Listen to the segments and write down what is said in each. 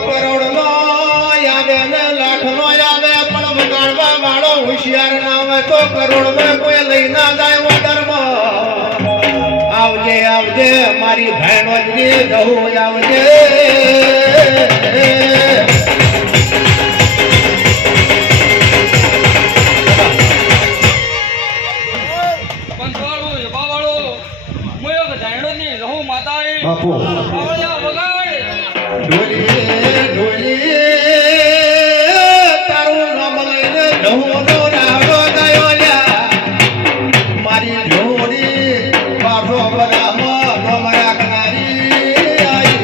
કરોડ નો આવે ને લાખ નો આવે પણ વગાડવા વાળો હોશિયાર ના હોય તો કરોડ માં કોઈ લઈ ના જાય વગરમાં આવજે આવજે મારી ભેણો ની જહુ આવજે બાપુ ઢોલી તારું નામ લઈને ઢોલો રાવડો ગયો લ્યા મારી ઢોલી પાછો બધામાં નોમ રાખનારી આઈ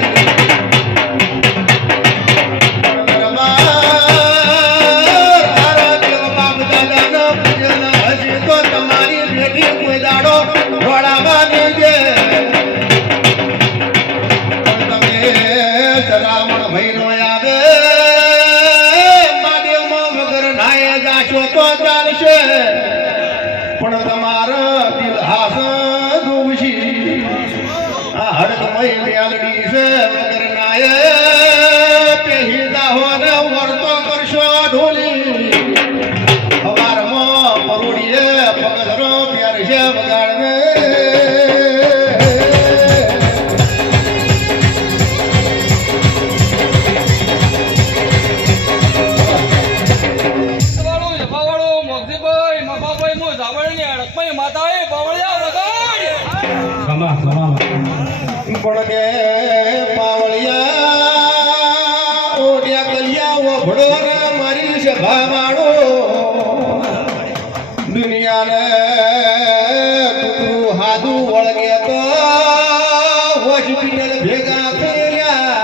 બાપ દાદાના પૂજન હજી તો તમારી બેટી કોઈ દાડો ઢોળામાં નીચે રાવણ ભૈરો આવે મહાદેવમાં વગર નાય જાશો તો ચાલશે પણ તમારા દિલ હાસ દુવશી આ હડકમય વ્યાલડી છે વગર નાય પેહી દાહો ને વર્તો કરશો ઢોલી હવારમાં પરોડીએ પગધરો પ્યારશે વગાડને પણ કે પાવળિયા ઓડિયા કલિયા ઓભડો ને મારી સભા માણો દુનિયાને કૂતરું હાદું વળગે તો હોસ્પિટલ ભેગા થયેલા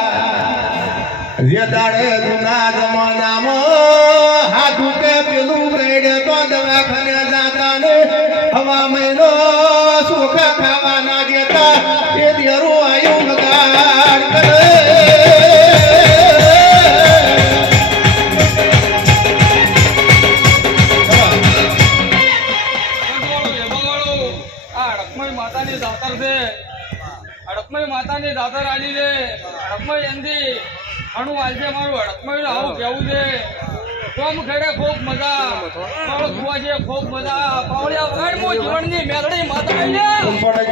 જે દાડે જૂના જમાનામાં હાદું કે પેલું રેડે તો દવાખાને જાતા ને હવા મહિનો સુખ ખાવા ના દેતા એ દેરો આયો બગાડ કરે માતાની દાતર છે હડકમય માતાની દાતર આલી છે હડકમય એનથી ઘણું આલજે મારું હડકમય આવું કેવું છે કોમ ખેડે ખૂબ મજા પાવળ કુવા છે ખૂબ મજા પાવળિયા વગાડ મો જીવનની મેલડી માતા આઈ